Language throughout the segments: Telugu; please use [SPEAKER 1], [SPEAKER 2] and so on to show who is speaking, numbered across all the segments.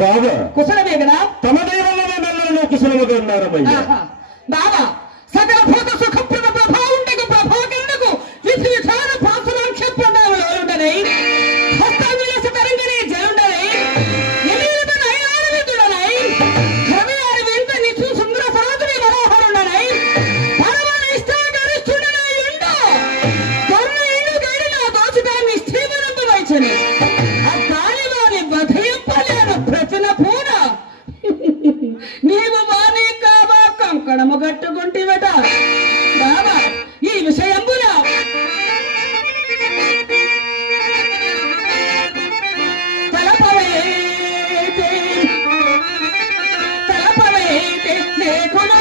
[SPEAKER 1] బాబా కుశలమేనా తమ దేవుళ్ళ కుశలముగా ఉన్నారమ్మయ్యా బాబా కలుపు లేకును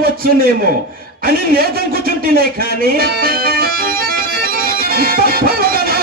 [SPEAKER 2] వచ్చునేమో అని నేతంకుచుంటినే కాని మానధనల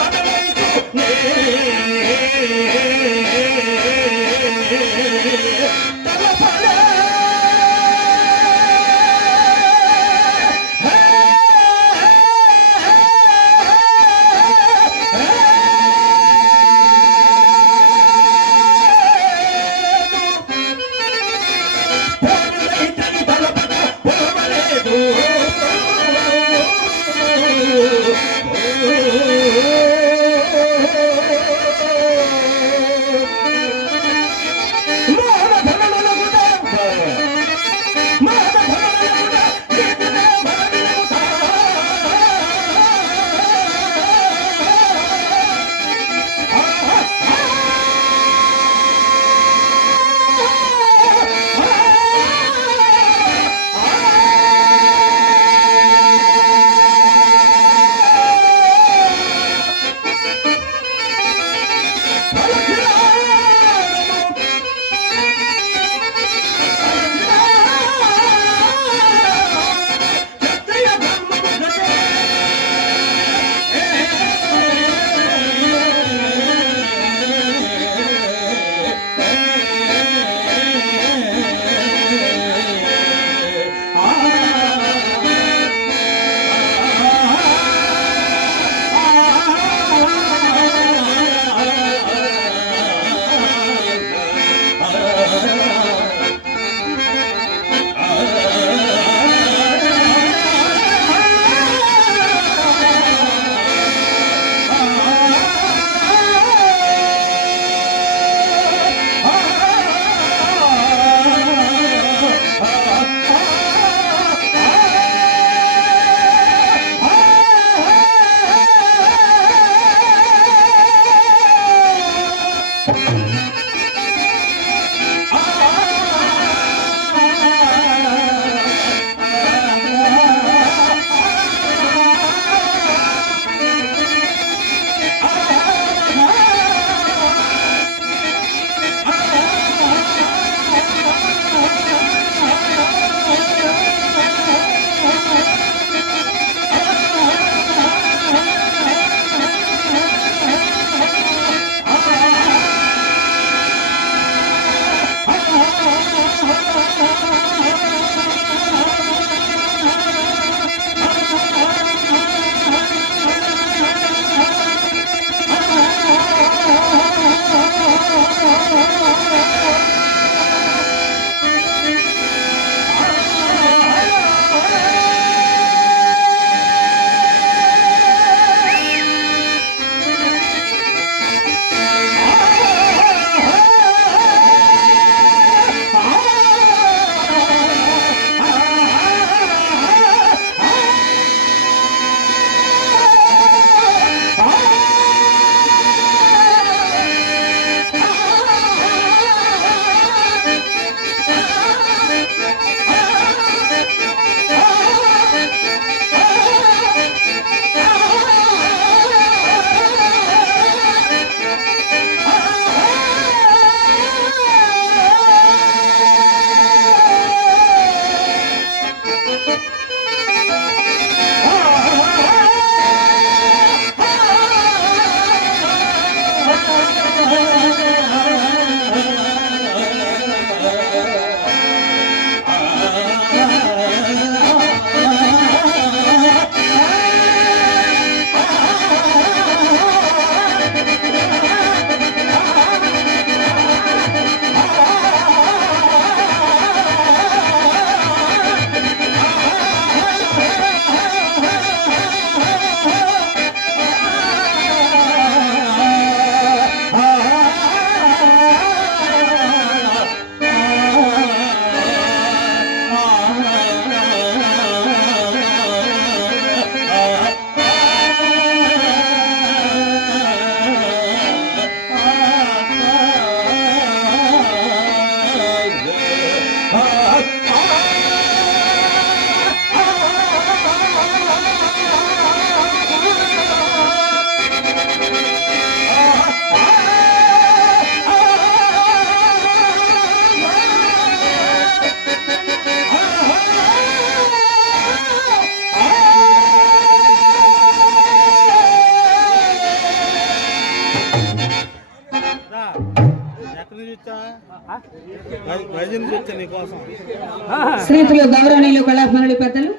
[SPEAKER 1] శ్రీతులు గౌరవనీయులు కళాభిమానులు పెద్దలు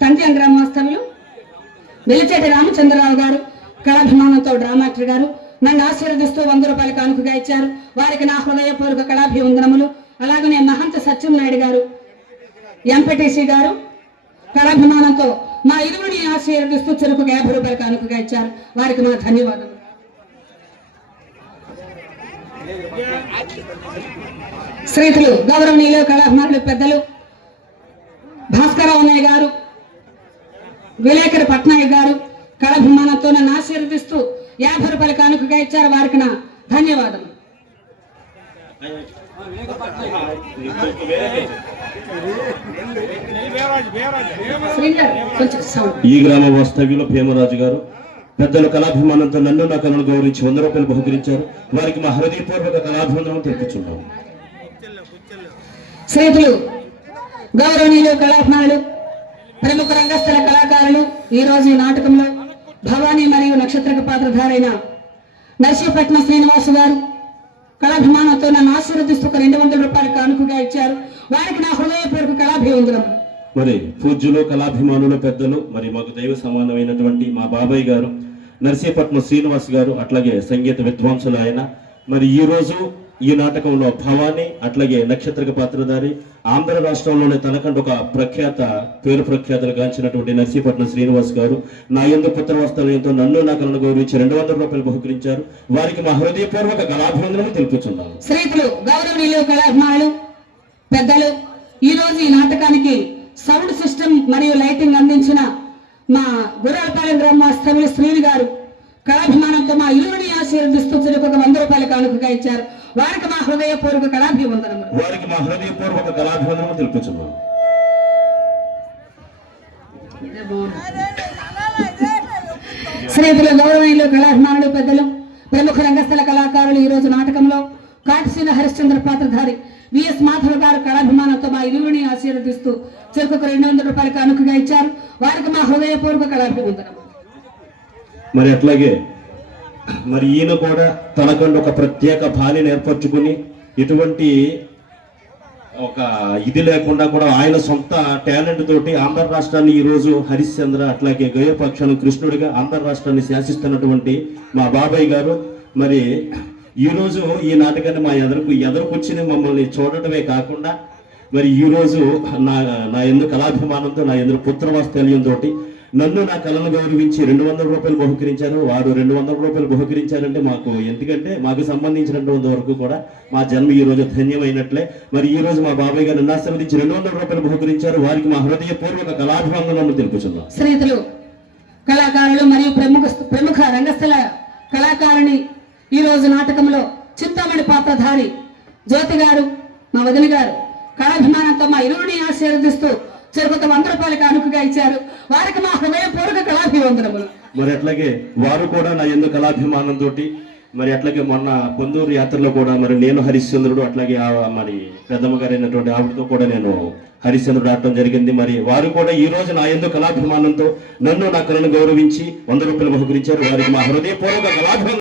[SPEAKER 1] తండ్రి గ్రామస్తులు వెలిచేటి రామచంద్రరావు గారు కళాభిమానంతో డ్రామాక్టర్ గారు నన్ను ఆశీర్వదిస్తూ వంద రూపాయల కానుకగా ఇచ్చారు. వారికి నా హృదయపూర్వక కళాభివందనములు. అలాగనే మహంత సత్యనాయుడు గారు ఎంపీటీసీ గారు కళాభిమానంతో మా ఇరువుని ఆశీర్వదిస్తూ చెరుకు యాభై రూపాయల కానుకగా ఇచ్చారు. వారికి మా ధన్యవాదాలు శ్రీతులు గౌరవనీయులు కళాభిమానులు పెద్దలు భాస్కరరావు అన్నయ్య గారు విలేకరి పట్నాయక్ గారు కళాభిమానంతో నన్ను ఆశీర్వదిస్తూ యాభై రూపాయల కానుకగా ఇచ్చారు. వారికి నా ధన్యవాదాలు
[SPEAKER 2] ఈ గ్రామ వాస్తవ్యులు భీమరాజు గారు పెద్దల కళాభిమానంతో నన్ను నా కళను గౌరవించి వంద రూపాయలు బహుకరించారు. వారికి మా హృదయపూర్వక కళాభివందనం తెలుపుచున్నాము.
[SPEAKER 1] శ్రీతులు గౌరవనీయులు కళాభిమానులు ప్రముఖ రంగస్థల కళాకారులు ఈ రోజు ఈ నాటకంలో భవానీ మరియు నక్షత్రక పాత్రధారైన నర్సీపట్నం శ్రీనివాసు గారు కళాభిమానంతో నన్ను ఆశీర్వదిస్తూ ఒక రెండు వందల రూపాయలు కానుకగా ఇచ్చారు. వారికి నా హృదయపూర్వక కళాభివందనములు
[SPEAKER 2] మరి పూజ్యులు కళాభిమానులు పెద్దలు మరి మాకు దైవ సమానమైనటువంటి మా బాబాయ్ గారు నర్సీపట్నం శ్రీనివాస్ గారు అట్లాగే సంగీత విద్వాంసులు ఆయన. మరి ఈ రోజు ఈ నాటకంలో భవాని అట్లాగే నక్షత్రక పాత్రధారి. ఆంధ్ర రాష్ట్రంలోనే తనకంటూ ఒక ప్రఖ్యాత పేరు ప్రఖ్యాతలు గాంచినటువంటి నర్సీపట్నం శ్రీనివాస్ గారు. నా ఎందు పుత్రవస్తలయంతో నన్ను నా కలను గౌరవించి రెండు వందల రూపాయలు బహుకరించారు. వారికి మా హృదయపూర్వక కళాభివందనలు తెలుపుతున్నాను
[SPEAKER 1] శ్రీతులు గౌరవనీయులు కళాభిమానులు పెద్దలు ఈ రోజు ఈ నాటకానికి సౌండ్ సిస్టమ్ మరియు లైటింగ్ అందించిన మా గుర్రాలపాలెం గ్రామస్తులు శ్రీని గారు కళాభిమానంతో మా ఇల్లుని ఆశీర్వదిస్తూ ఒక వంద రూపాయల కానుకగా ఇచ్చారు. వారికి మా హృదయపూర్వక కళాభివందనములు.
[SPEAKER 2] వారికి మా హృదయపూర్వక కళాభివందనలు తెలుపుచున్నాను
[SPEAKER 1] శ్రీతులు గౌరవనీయులు కళాభిమానులు పెద్దలు ప్రముఖ రంగస్థల కళాకారులు ఈ రోజు నాటకంలో కాటిసీన హరిశ్చంద్ర పాత్రధారి విఎస్ మాధవ్ గారు కళాభిమానంతో మా ఇరువుని ఆశీర్వదిస్తూ చెరుకు రెండు వందల రూపాయలు కానుకగా ఇచ్చారు. వారికి మా హృదయపూర్వక కళాభివందనములు.
[SPEAKER 2] మరి అట్లాగే మరి ఈయన కూడా తనకంటూ ఒక ప్రత్యేక బాణిని ఏర్పరచుకుని ఇటువంటి ఒక ఇది లేకుండా కూడా ఆయన సొంత టాలెంట్ తోటి ఆంధ్ర రాష్ట్రాన్ని ఈ రోజు హరిశ్చంద్ర అట్లాగే గయపక్షను కృష్ణుడిగా ఆంధ్ర రాష్ట్రాన్ని శాసిస్తున్నటువంటి మా బాబాయ్ గారు. మరి ఈ రోజు ఈ నాటకాన్ని మా ఎదురుకు ఎదురుకొచ్చిన మమ్మల్ని చూడటమే కాకుండా మరి ఈ రోజు నా నా ఎందు కళాభిమానంతో నా ఎందు పుత్రవాస్తల్యంతో నన్ను నా కళను గౌరవించి రెండు వందల రూపాయలు బహుకరించారు. వారు రెండు వందల రూపాయలు బహుకరించారంటే మాకు ఎందుకంటే మాకు సంబంధించినటువంటి వరకు కూడా మా జన్మ ఈ రోజు ధన్యమైనట్లే. మరి ఈ రోజు మా బాబాయ్ గారు నన్ను ఆశీర్వదించి రెండు వందల రూపాయలు బహుకరించారు. వారికి మా హృదయపూర్వక కళాభివందనలు తెలుపుచున్నాం
[SPEAKER 1] స్నేహితులు కళాకారులు మరియు ప్రముఖ ప్రముఖ రంగస్థల కళాకారుని ఈ రోజు నాటకంలో చింతామణి పాత్రధారి జ్యోతి గారు మా వదిన గారు. కళాభిమానంతో మా ఇరువుని ఆశీర్వదిస్తూ చెరుకుత వంద రూపాయల అనుకుగా ఇచ్చారు. వారికి మా హృదయపూర్వక కళాభివందనములు.
[SPEAKER 2] మరి అట్లాగే వారు కూడా నా ఎందుకు కళాభిమానంతో మరి అట్లాగే మొన్న పొందూరు యాత్రలో కూడా మరి నేను హరిశ్చంద్రుడు అట్లాగే మరి పెద్దమ్మ గారైనటువంటి ఆవిడతో కూడా నేను హరిశ్చంద్రుడు ఆడటం జరిగింది. మరి వారు కూడా ఈ రోజు నా ఎందుకు కళాభిమానంతో నన్ను నా కళను గౌరవించి వంద రూపాయలు బహుకరించారు. వారికి మా హృదయపూర్వక కళాభిమానం